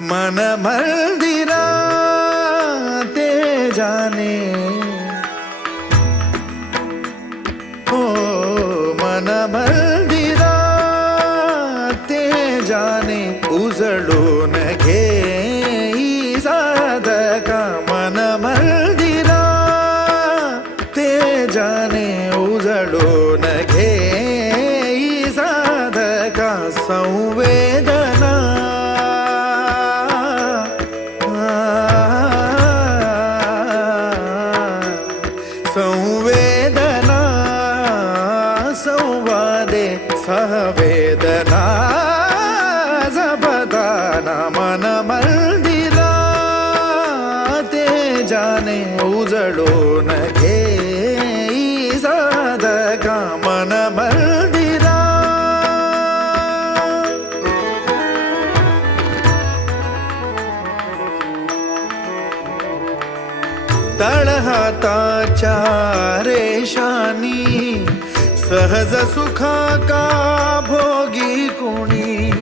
मन मंदिरा ते जाने हो मन मंदिरा ते जाने उजळून घे साधका मन मंदिरा ते जाने उजळून घे साधका संवेदना संवेदना संवादे सहवेदना जपदाना मन मंदिरा ते जाने उजळून घे साधका मन मंदिरा तळहाताच्या रेषानी सहज सुखा का भोगी कोणी